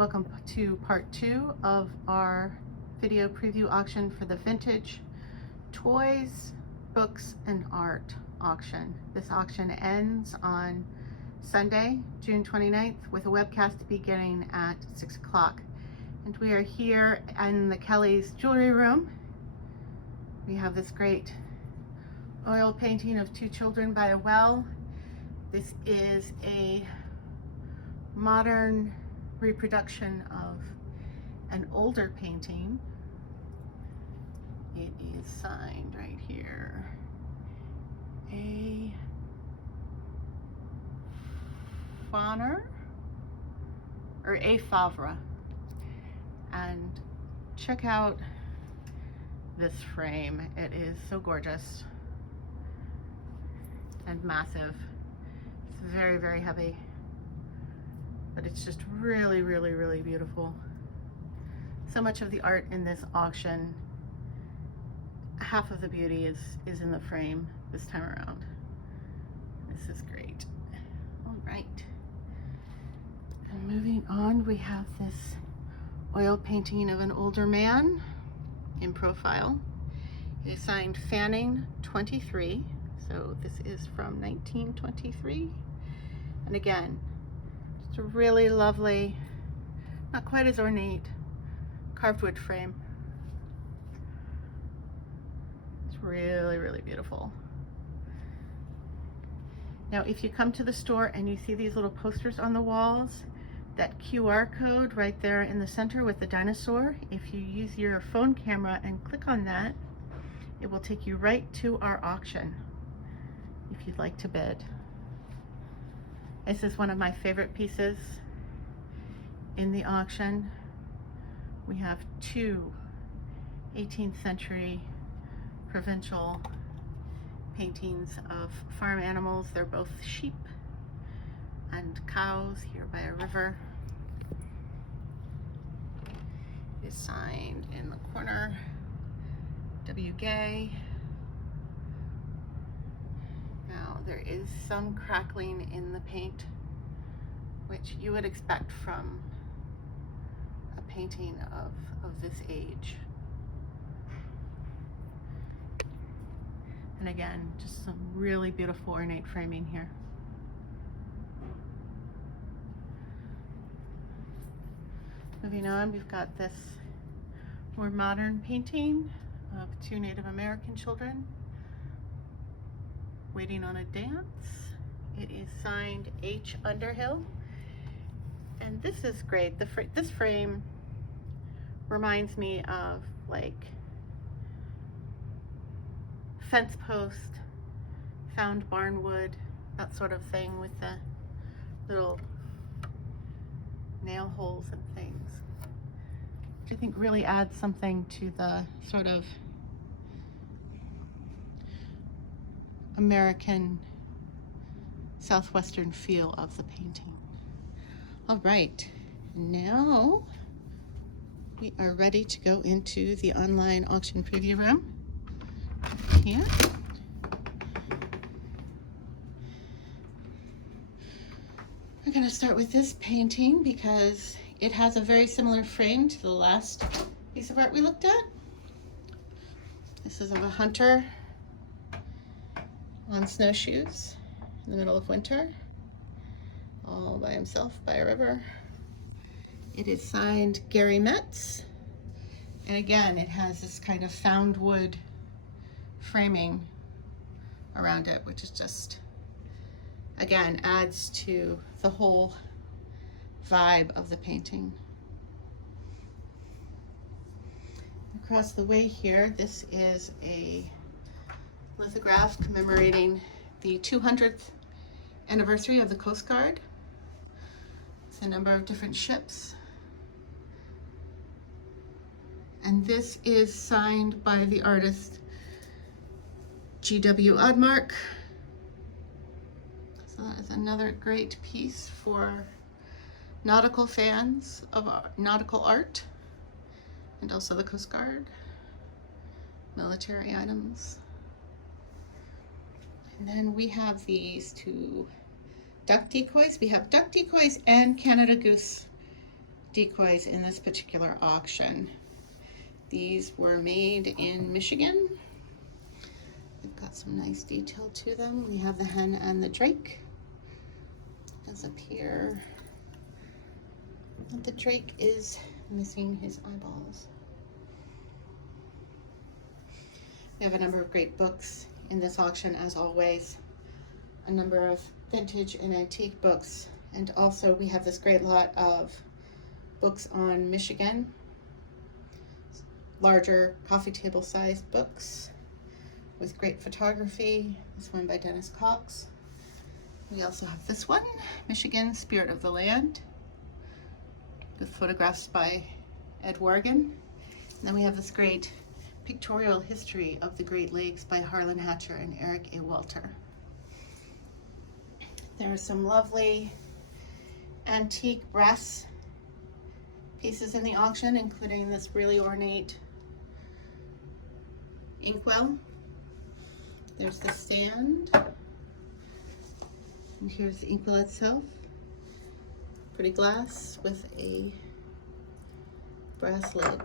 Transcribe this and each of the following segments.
Welcome to part 2 of our video preview auction for the vintage toys, books, and art auction. This auction ends on Sunday, June 29th, with a webcast beginning at 6 o'clock. And we are here in the Kellie's jewelry room. We have this great oil painting of two children by a well. This is a modern reproduction of an older painting. It is signed right here. A Favre or A Favre. And check out this frame. It is so gorgeous and massive. It's very, very heavy, but it's just really, really, really beautiful. So much of the art in this auction, half of the beauty is in the frame this time around. This is great. All right. And moving on, we have this oil painting of an older man in profile. It is signed Fanning 23. So this is from 1923. And again, it's a really lovely, not quite as ornate, carved wood frame. It's really, really beautiful. Now, if you come to the store and you see these little posters on the walls, that QR code right there in the center with the dinosaur, if you use your phone camera and click on that, it will take you right to our auction if you'd like to bid. This is one of my favorite pieces in the auction. We have two 18th century provincial paintings of farm animals. They're both sheep and cows here by a river. It is signed in the corner, W. Gay. Now there is some crackling in the paint, which you would expect from a painting of this age. And again, just some really beautiful ornate framing here. Moving on, we've got this more modern painting of two Native American children waiting on a dance. It is signed H. Underhill. And this is great. This frame reminds me of like fence post, found barnwood, that sort of thing, with the little nail holes and things, which I think really adds something to the sort of American southwestern feel of the painting. All right, now we are ready to go into the online auction preview room here. We're going to start with this painting because it has a very similar frame to the last piece of art we looked at. This is of a hunter on snowshoes in the middle of winter, all by himself by a river. It is signed Gary Metz, and again it has this kind of found wood framing around it, which is just, again, adds to the whole vibe of the painting. Across the way here, this is a lithograph commemorating the 200th anniversary of the Coast Guard. It's a number of different ships. And this is signed by the artist G.W. Oddmark. So that is another great piece for nautical fans of nautical art, and also the Coast Guard, military items. And then we have these two duck decoys. We have duck decoys and Canada Goose decoys in this particular auction. These were made in Michigan. They've got some nice detail to them. We have the hen and the drake. As up here, the drake is missing his eyeballs. We have a number of great books in this auction, as always. A number of vintage and antique books. And also we have this great lot of books on Michigan. Larger coffee table sized books with great photography. This one by Dennis Cox. We also have this one, Michigan, Spirit of the Land, with photographs by Ed Wargan. And then we have this great pictorial history of the Great Lakes by Harlan Hatcher and Eric A. Walter. There are some lovely antique brass pieces in the auction, including this really ornate inkwell. There's the stand, and here's the inkwell itself. Pretty glass with a brass lid.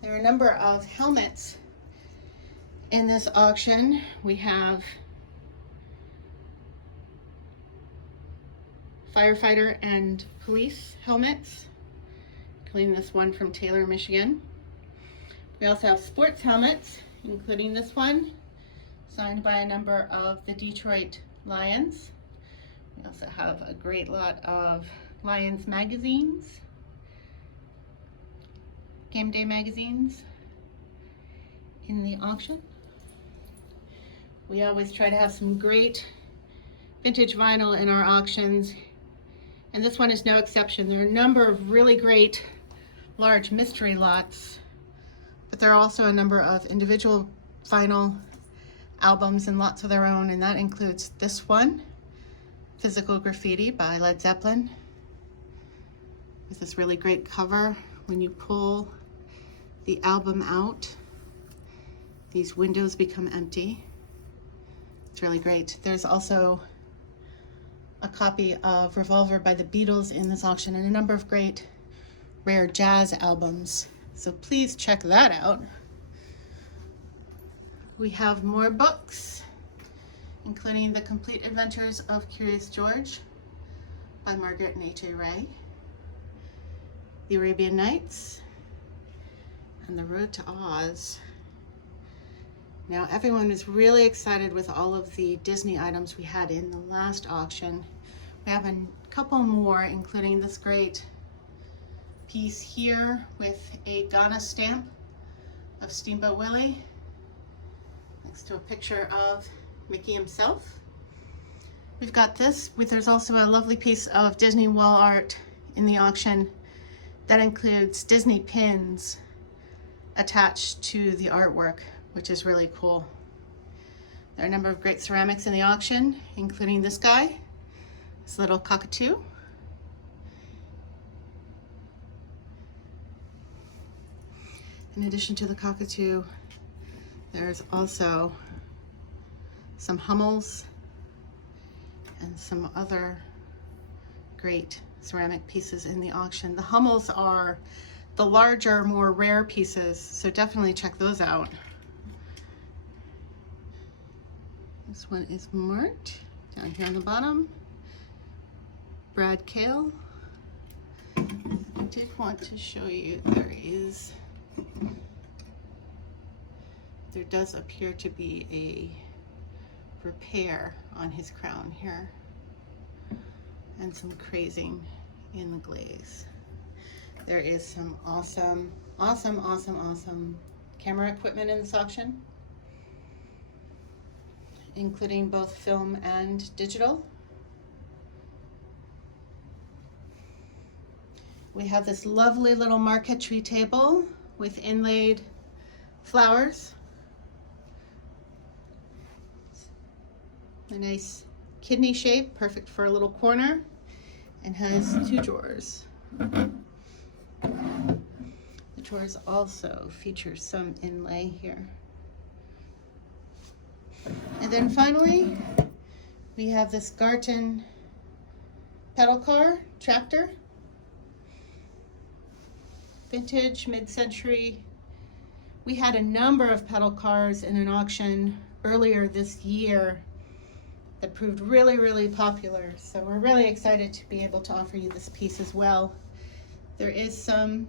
There are a number of helmets in this auction. We have firefighter and police helmets, including this one from Taylor, Michigan. We also have sports helmets, including this one, signed by a number of the Detroit Lions. We also have a great lot of Lions magazines, game day magazines in the auction. We always try to have some great vintage vinyl in our auctions, and this one is no exception. There are a number of really great large mystery lots, but there are also a number of individual vinyl albums and lots of their own, and that includes this one, Physical Graffiti by Led Zeppelin, with this really great cover. When you pull the album out, these windows become empty. It's really great. There's also a copy of Revolver by the Beatles in this auction, and a number of great rare jazz albums. So please check that out. We have more books, including The Complete Adventures of Curious George by Margaret and H.A. Ray, The Arabian Nights, and The Road to Oz. Now, everyone was really excited with all of the Disney items we had in the last auction. We have a couple more, including this great piece here with a Ghana stamp of Steamboat Willie, next to a picture of Mickey himself. We've got this, there's also a lovely piece of Disney wall art in the auction that includes Disney pins attached to the artwork, which is really cool. There are a number of great ceramics in the auction, including this guy, this little cockatoo. In addition to the cockatoo, there's also some Hummels and some other great ceramic pieces in the auction. The Hummels are the larger, more rare pieces, so definitely check those out. This one is marked down here on the bottom. Brad Kale. I did want to show you there does appear to be a repair on his crown here and some crazing in the glaze. There is some awesome camera equipment in this auction, including both film and digital. We have this lovely little marquetry table with inlaid flowers. A nice kidney shape, perfect for a little corner, and has 2 drawers. The drawers also feature some inlay here. And then finally, we have this Garten pedal car, tractor. Vintage, mid-century. We had a number of pedal cars in an auction earlier this year that proved really, really popular. So we're really excited to be able to offer you this piece as well. There is some